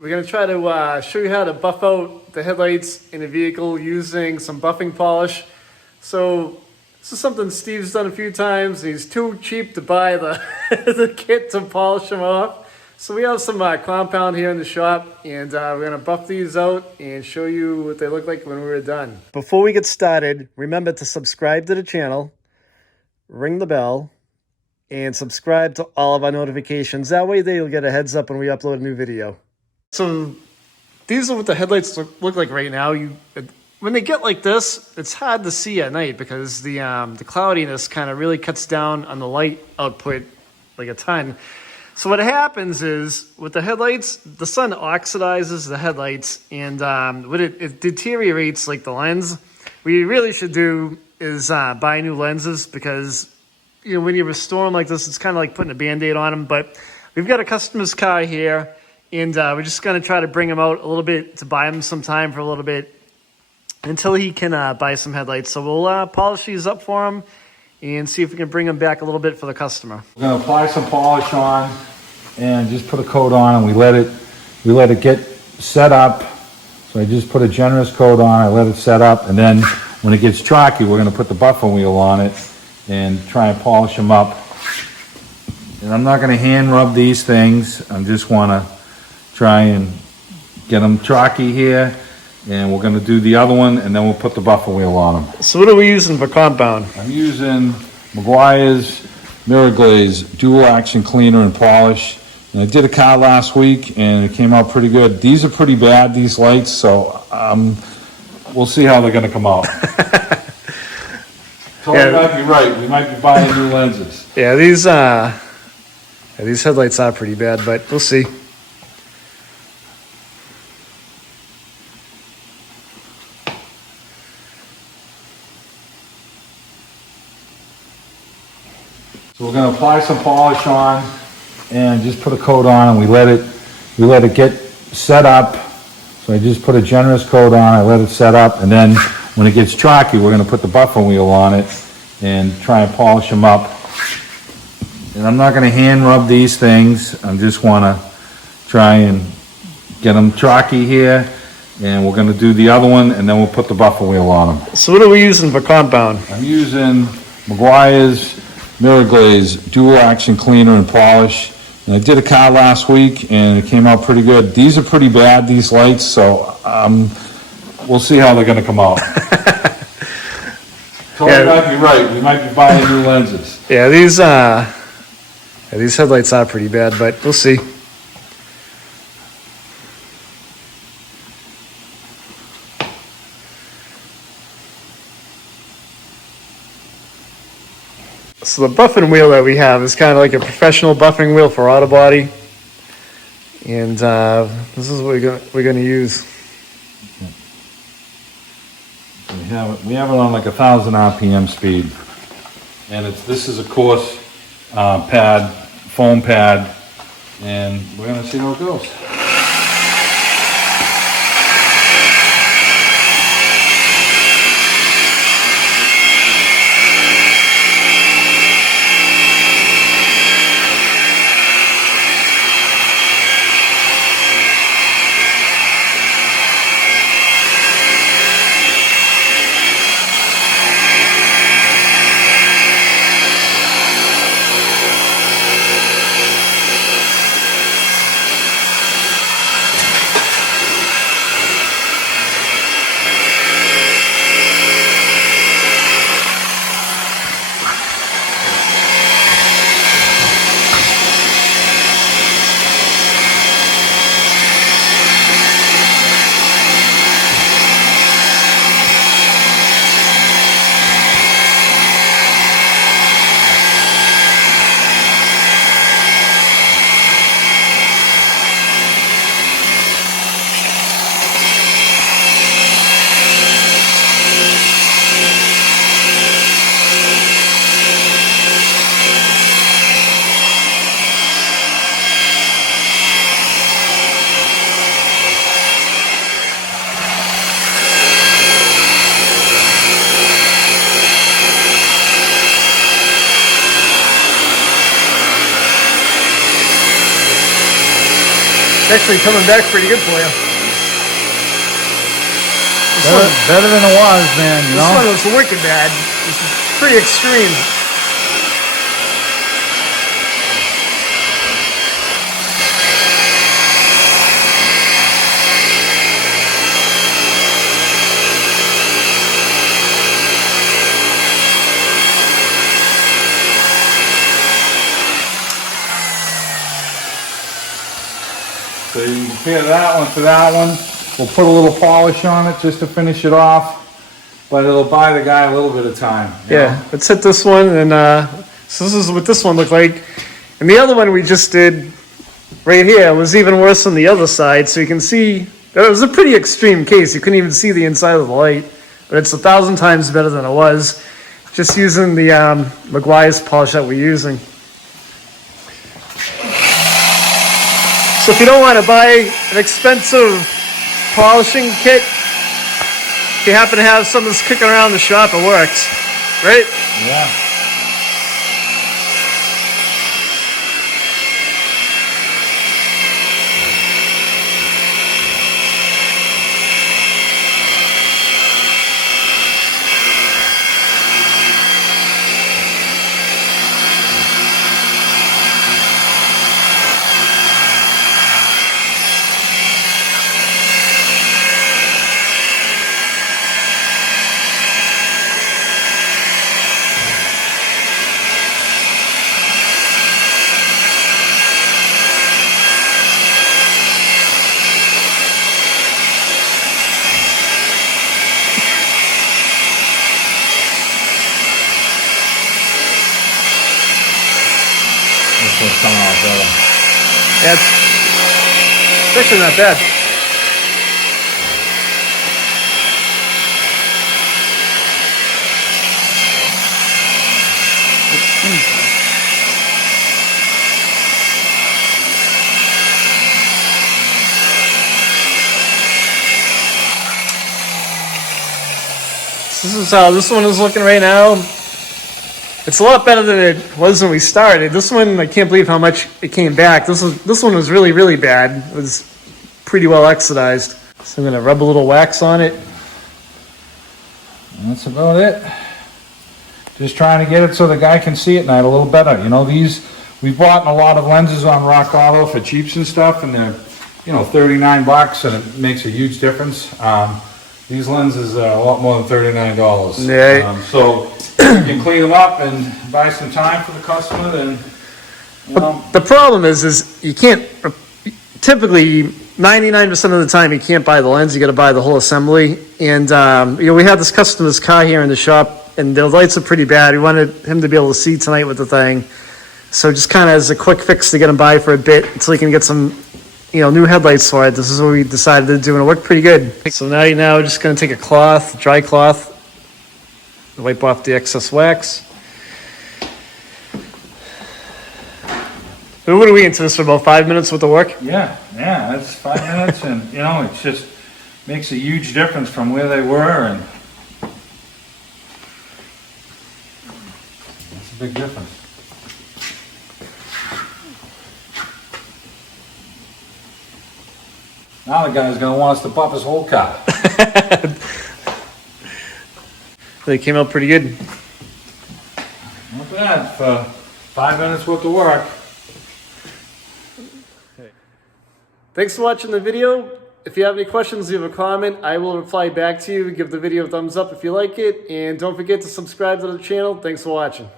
We're going to try to show you how to buff out the headlights in a vehicle using some buffing polish. So this is something Steve's done a few times. He's too cheap to buy the, the kit to polish them off. So we have some compound here in the shop, and we're going to buff these out and show you what they look like when we're done. Before we get started, remember to subscribe to the channel, ring the bell, and subscribe to all of our notifications. That way you'll get a heads up when we upload a new video. So these are what the headlights look like right now. When they get like this, it's hard to see at night because the cloudiness kind of really cuts down on the light output like a ton. So what happens is with the headlights, the sun oxidizes the headlights, and it deteriorates like the lens. What you really should do is buy new lenses, because when you restore them like this, it's kind of like putting a Band-Aid on them. But we've got a customer's car here, and we're just going to try to bring him out a little bit to buy him some time for a little bit until he can buy some headlights. So we'll polish these up for him and see if we can bring them back a little bit for the customer. We're going to apply some polish on and just put a coat on, and we let it get set up. So I just put a generous coat on, I let it set up, and then when it gets chalky, we're going to put the buffer wheel on it and try and polish them up. And I'm not going to hand rub these things. I just want to try and get them chalky here, and we're going to do the other one, and then we'll put the buffer wheel on them. So what are we using for compound? I'm using Meguiar's Mirror Glaze dual action cleaner and polish, and I did a car last week and it came out pretty good. These are pretty bad, these lights, so we'll see how they're going to come out. So yeah. Might be right, we might be buying new lenses. Yeah, these headlights are pretty bad, but we'll see. So we're going to apply some polish on and just put a coat on, and we let it get set up. So I just put a generous coat on, I let it set up, and then when it gets chalky, we're going to put the buffer wheel on it and try and polish them up. And I'm not going to hand rub these things. I just want to try and get them chalky here, and we're going to do the other one, and then we'll put the buffer wheel on them. So what are we using for compound? I'm using Meguiar's Mirror Glaze dual action cleaner and polish, and I did a car last week and it came out pretty good. These are pretty bad, these lights, so we'll see how they're going to come out. So yeah. Might be right, we might be buying new lenses. Yeah, these headlights are pretty bad, but we'll see. So the buffing wheel that we have is kind of like a professional buffing wheel for auto body, and this is what we're going to use. We have it on like 1,000 RPM speed, and this is a coarse pad, foam pad, and we're going to see how it goes. actually coming back pretty good for you. Better than it was, man, you This know? one was wicked bad. This is pretty extreme. So you can compare that one to that one. We'll put a little polish on it just to finish it off, but it'll buy the guy a little bit of time. you know? Yeah, let's hit this one, and so this is what this one looked like. And the other one we just did right here was even worse on the other side, so you can see that it was a pretty extreme case. You couldn't even see the inside of the light, but it's 1,000 times better than it was just using the McGuire's polish that we're using. So if you don't want to buy an expensive polishing kit, if you happen to have something that's kicking around the shop, it works, right? Yeah. This one's coming out better. Yeah, it's actually not bad. This is how this one is looking right now. It's a lot better than it was when we started. This one, I can't believe how much it came back. This one was really, really bad. It was pretty well oxidized. So I'm gonna rub a little wax on it. And that's about it. Just trying to get it so the guy can see it night a little better. You know, we bought a lot of lenses on Rock Auto for cheaps and stuff, and they're, you know, $39, and it makes a huge difference. These lenses are a lot more than $39. Yeah. So you can clean them up and buy some time for the customer, then, you know. The problem is you can't, typically 99% of the time you can't buy the lens, you gotta buy the whole assembly. And, you know, we had this customer's car here in the shop and the lights are pretty bad. We wanted him to be able to see tonight with the thing. So just kind of as a quick fix to get him by for a bit until he can get some, you know, new headlights for it. This is what we decided to do and it worked pretty good. So now we're just gonna take a cloth, dry cloth, wipe off the excess wax. What are we into this for about 5 minutes with the work? Yeah, that's 5 minutes, and, you know, it just makes a huge difference from where they were, and that's a big difference. Now the guy's gonna want us to buff his whole car. They came out pretty good. Not bad for 5 minutes worth of work. Thanks for watching the video. If you have any questions, leave a comment. I will reply back to you. Give the video a thumbs up if you like it. And don't forget to subscribe to the channel. Thanks for watching.